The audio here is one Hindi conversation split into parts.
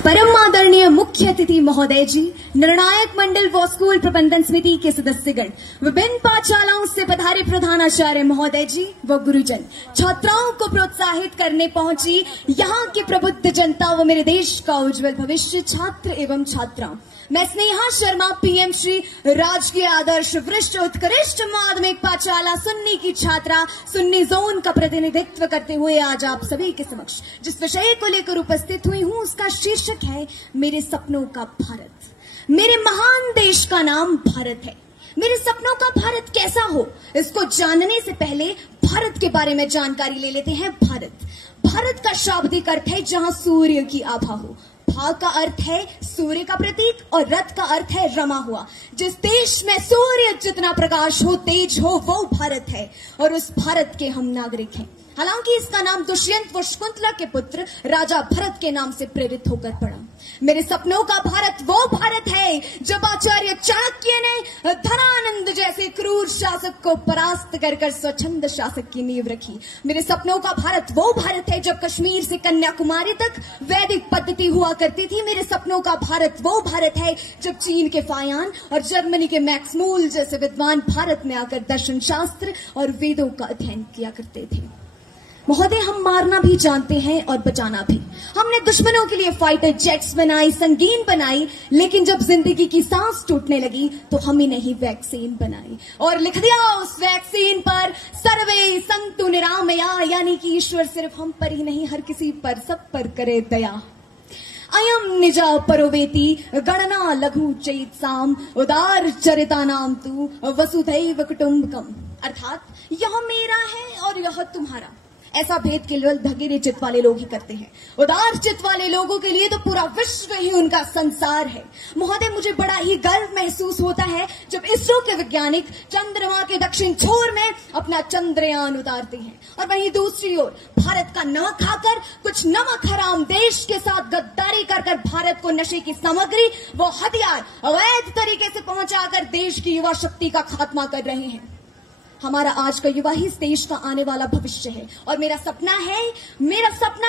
परम आदरणीय मुख्य अतिथि महोदय जी, निर्णायक मंडल व स्कूल प्रबंधन समिति के सदस्यगण, विभिन्न पाठशालाओं से पधारे प्रधानाचार्य महोदय जी व गुरुजन, छात्राओं को प्रोत्साहित करने पहुंची यहाँ की प्रबुद्ध जनता व मेरे देश का उज्जवल भविष्य छात्र एवं छात्राओं, मैं स्नेहा शर्मा पीएम श्री राजकीय आदर्श वरिष्ठ उत्कृष्ट माध्यमिक पाठशाला सुन्नी की छात्रा सुन्नी जोन का प्रतिनिधित्व करते हुए आज आप सभी के समक्ष जिस विषय को लेकर उपस्थित हुई हूं उसका शीर्षक है मेरे सपनों का भारत। मेरे महान देश का नाम भारत है। मेरे सपनों का भारत कैसा हो, इसको जानने से पहले भारत के बारे में जानकारी ले लेते हैं। भारत का शाब्दिक अर्थ है जहां सूर्य की आभा हो। भा का अर्थ है सूर्य का प्रतीक और रथ का अर्थ है रमा हुआ। जिस देश में सूर्य जितना प्रकाश हो, तेज हो, वो भारत है और उस भारत के हम नागरिक हैं। हालांकि इसका नाम दुष्यंत व शकुंतला के पुत्र राजा भरत के नाम से प्रेरित होकर पड़ा। मेरे सपनों का भारत वो भारत है जब आचार्य चाणक्य ने धनानंद जैसे क्रूर शासक को परास्त कर स्वच्छंद शासक की नींव रखी। मेरे सपनों का भारत वो भारत है जब कश्मीर से कन्याकुमारी तक वैदिक पद्धति हुआ करती थी। मेरे सपनों का भारत वो भारत है जब चीन के फायान और जर्मनी के मैक्स मूल जैसे विद्वान भारत में आकर दर्शन शास्त्र और वेदों का अध्ययन किया करते थे। महोदय, हम मारना भी जानते हैं और बचाना भी। हमने दुश्मनों के लिए फाइटर जेट्स बनाई, संगीन बनाई, लेकिन जब जिंदगी की सांस टूटने लगी तो हम ही नहीं वैक्सीन बनाई और लिख दिया उस वैक्सीन पर सर्वे संतु निरामया, यानी कि ईश्वर सिर्फ हम पर ही नहीं हर किसी पर, सब पर करे दया। अयम निजा परोवेति गणना लघु चैत्साम उदार चरिता नाम तू वसुधैव कुटुंबकम, अर्थात यह मेरा है और यह तुम्हारा। ऐसा भेद केवल धगेरे चित्त वाले लोग ही करते हैं। उदार चित्त वाले लोगों के लिए तो पूरा विश्व ही उनका संसार है। महोदय, मुझे बड़ा ही गर्व महसूस होता है जब इसरो के वैज्ञानिक चंद्रमा के दक्षिण छोर में अपना चंद्रयान उतारते हैं और वहीं दूसरी ओर भारत का नमक खाकर कुछ नमक हराम देश के साथ गद्दारी कर भारत को नशे की सामग्री वो हथियार अवैध तरीके से पहुंचाकर देश की युवा शक्ति का खात्मा कर रहे हैं। हमारा आज का युवा ही इस देश का आने वाला भविष्य है और मेरा सपना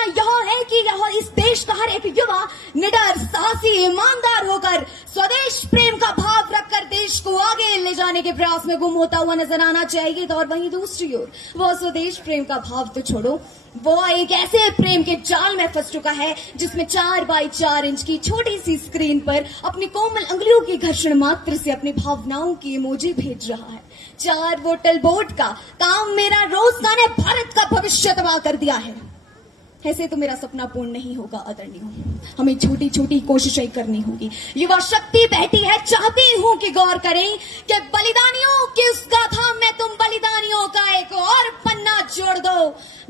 यह है कि यह इस देश का हर एक युवा निडर, साहसी, ईमानदार होकर स्वदेश प्रेम का भाव रखकर देश को आगे ले जाने के प्रयास में गुम होता हुआ नजर आना चाहिए। और वहीं दूसरी ओर वो स्वदेश प्रेम का भाव तो छोड़ो, वो एक ऐसे प्रेम के जाल में फंस चुका है जिसमें 4 बाई 4 इंच की छोटी सी स्क्रीन पर अपनी कोमल अंगुलियों की घर्षण मात्र से अपनी भावनाओं की इमोजी भेज रहा है। 4 बोतल बोट का काम मेरा रोजगार ने भारत का भविष्य तबाह कर दिया है। ऐसे तो मेरा सपना पूर्ण नहीं होगा आदरणीय, हमें छोटी छोटी कोशिशें करनी होगी। युवा शक्ति बहती है, चाहती हूं कि गौर करें कि बलिदानियों की उस गाथा में तुम बलिदानियों का एक और पन्ना जोड़ दो।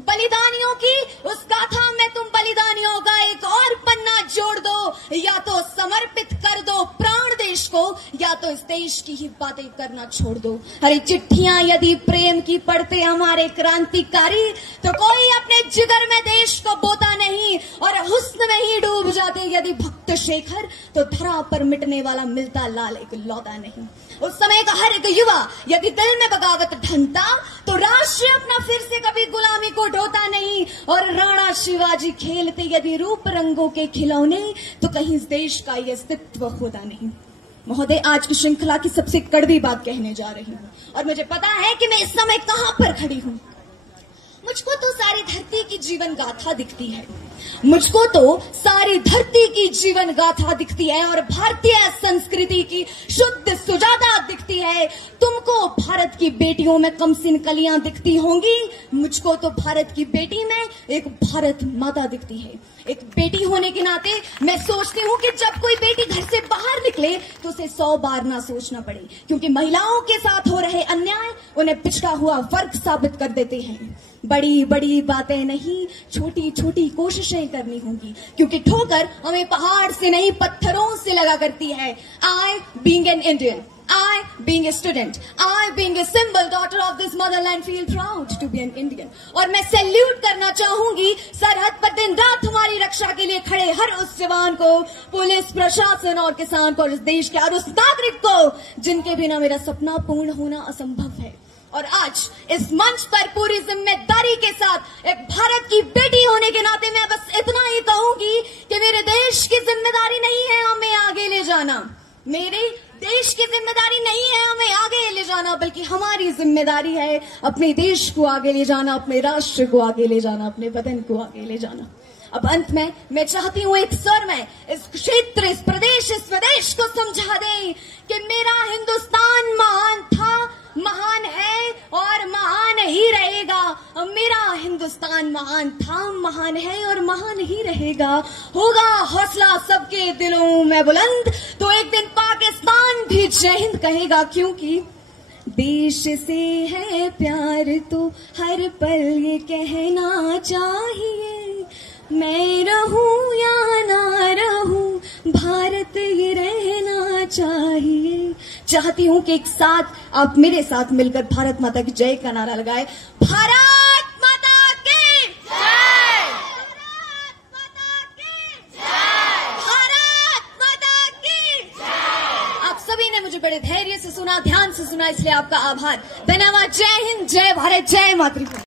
बलिदानियों की उस गाथा में तुम बलिदानियों का एक और पन्ना जोड़ दो, या तो समर्पित कर दो प्राण देश को या तो इस देश की ही बातें करना छोड़ दो। अरे चिट्ठियां यदि प्रेम की पढ़ते हमारे क्रांतिकारी तो कोई अपने जिगर में देश को बोता नहीं और हुस्न में ही डूब जाते यदि भक्त शेखर, तो धरा पर मिटने वाला मिलता लाल एक लौता नहीं। उस समय का हर एक युवा यदि दिल में बगावत ढंगता तो राष्ट्र अपना फिर से कभी गुलामी को ढोता नहीं और राणा शिवाजी खेलते यदि रूप रंगों के खिलौने तो कहीं इस देश का ये अस्तित्व होता नहीं। महोदय, आज की श्रृंखला की सबसे कड़वी बात कहने जा रही हूँ और मुझे पता है कि मैं इस समय कहां पर खड़ी हूँ। मुझको तो सारी धरती की जीवन गाथा दिखती है, मुझको तो सारी धरती की जीवन गाथा दिखती है और भारतीय संस्कृति की शुद्ध सुजाता दिखती है। तुमको भारत की बेटियों में कमसिन कलियां दिखती होंगी, मुझको तो भारत की बेटी में एक भारत माता दिखती है। एक बेटी होने के नाते मैं सोचती हूँ कि जब कोई बेटी घर से बाहर निकले तो उसे 100 बार ना सोचना पड़े, क्योंकि महिलाओं के साथ हो रहे अन्याय उन्हें पिछड़ा हुआ वर्ग साबित कर देते हैं। बड़ी बड़ी बातें नहीं, छोटी छोटी कोशिशें करनी होंगी, क्योंकि ठोकर हमें पहाड़ से नहीं पत्थरों से लगा करती है। I being an Indian, I being a student, I being a symbol daughter of this motherland feel proud to be an Indian। और मैं सैल्यूट करना चाहूंगी सरहद पर दिन रात हमारी रक्षा के लिए खड़े हर उस जवान को, पुलिस प्रशासन और किसान को, इस देश के हर उस नागरिक को जिनके बिना मेरा सपना पूर्ण होना असंभव है। और आज इस मंच पर पूरी जिम्मेदारी के साथ एक भारत की बेटी होने के नाते मैं बस इतना ही कहूंगी कि मेरे देश की जिम्मेदारी नहीं है हमें आगे ले जाना, मेरे देश की जिम्मेदारी नहीं है हमें आगे ले जाना, बल्कि हमारी जिम्मेदारी है अपने देश को आगे ले जाना, अपने राष्ट्र को आगे ले जाना, अपने वतन को आगे ले जाना। अब अंत में मैं चाहती हूं एक स्वर में इस क्षेत्र, इस प्रदेश, इस प्रदेश को समझा दें कि मेरा हिंदुस्तान महान था, महान है और महान ही रहेगा। मेरा हिंदुस्तान महान था, महान है और महान ही रहेगा। होगा हौसला सबके दिलों में बुलंद तो एक दिन पाकिस्तान भी जय हिंद कहेगा, क्योंकि देश से है प्यार तो हर पल ये कहना चाहिए, मैं रहूं या ना रहूं भारत ये रहना चाहिए। चाहती हूं कि एक साथ आप मेरे साथ मिलकर भारत माता की जय का नारा लगाए। भारत माता की जय, भारत माता की जय, भारत माता की जय। आप सभी ने मुझे बड़े धैर्य से सुना, ध्यान से सुना, इसलिए आपका आभार, धन्यवाद। जय हिंद, जय भारत, जय मातृभूमि।